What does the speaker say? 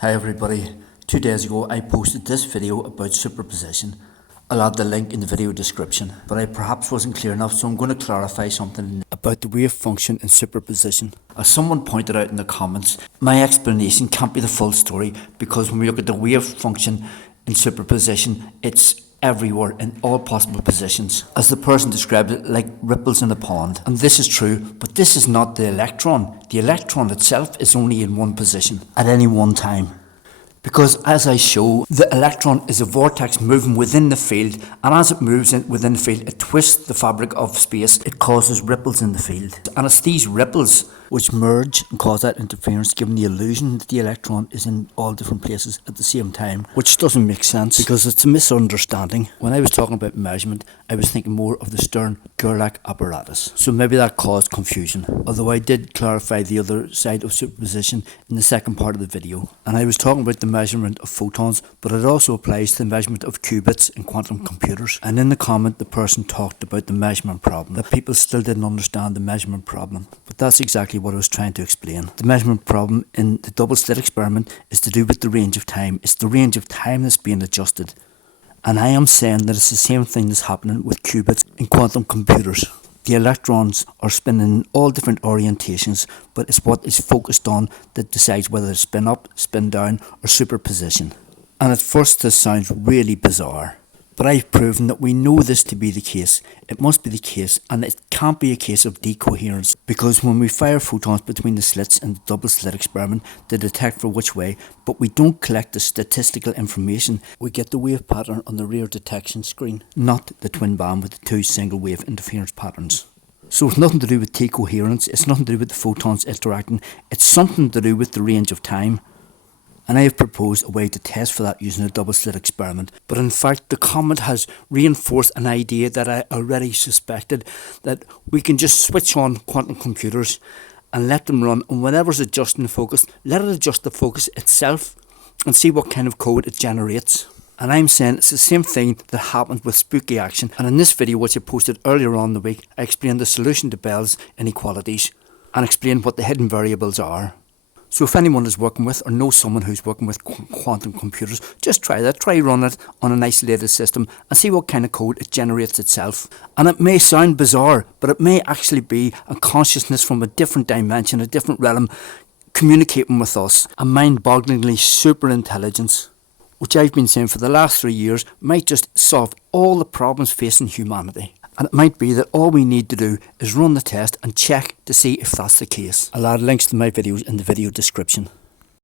Hi everybody, 2 days ago I posted this video about superposition. I'll add the link in the video description, but I perhaps wasn't clear enough, so I'm going to clarify something about the wave function in superposition. As someone pointed out in the comments, my explanation can't be the full story because when we look at the wave function in superposition, it's everywhere in all possible positions. As the person described it, like ripples in a pond. And this is true, but this is not the electron. The electron itself is only in one position at any one time. Because as I show, the electron is a vortex moving within the field, and as it moves within the field, it twists the fabric of space. It causes ripples in the field. And it's these ripples which merge and cause that interference, giving the illusion that the electron is in all different places at the same time, which doesn't make sense because it's a misunderstanding. When I was talking about measurement, I was thinking more of the Stern Gerlach apparatus. So maybe that caused confusion, although I did clarify the other side of superposition in the second part of the video. And I was talking about the measurement of photons, but it also applies to the measurement of qubits in quantum computers. And in the comment, the person talked about the measurement problem, that people still didn't understand the measurement problem. But that's exactly what I was trying to explain. The measurement problem in the double slit experiment is to do with the range of time. It's the range of time that's being adjusted. And I am saying that it's the same thing that's happening with qubits in quantum computers. The electrons are spinning in all different orientations, but it's what is focused on that decides whether to spin up, spin down, or superposition. And at first this sounds really bizarre, but I've proven that we know this to be the case. It must be the case, and it can't be a case of decoherence, because when we fire photons between the slits in the double slit experiment, they detect for which way, but we don't collect the statistical information. We get the wave pattern on the rear detection screen, not the twin band with the two single wave interference patterns. So it's nothing to do with decoherence, it's nothing to do with the photons interacting, it's something to do with the range of time. And I have proposed a way to test for that using a double slit experiment. But in fact, the comment has reinforced an idea that I already suspected, that we can just switch on quantum computers and let them run, and whenever's adjusting the focus, let it adjust the focus itself and see what kind of code it generates. And I'm saying it's the same thing that happens with spooky action. And in this video, which I posted earlier on in the week, I explained the solution to Bell's inequalities and explained what the hidden variables are. So if anyone is working with or knows someone who's working with quantum computers, just try that. Try run it on an isolated system and see what kind of code it generates itself. And it may sound bizarre, but it may actually be a consciousness from a different dimension, a different realm, communicating with us. A mind-bogglingly super intelligence, which I've been saying for the last 3 years, might just solve all the problems facing humanity. And it might be that all we need to do is run the test and check to see if that's the case. I'll add links to my videos in the video description.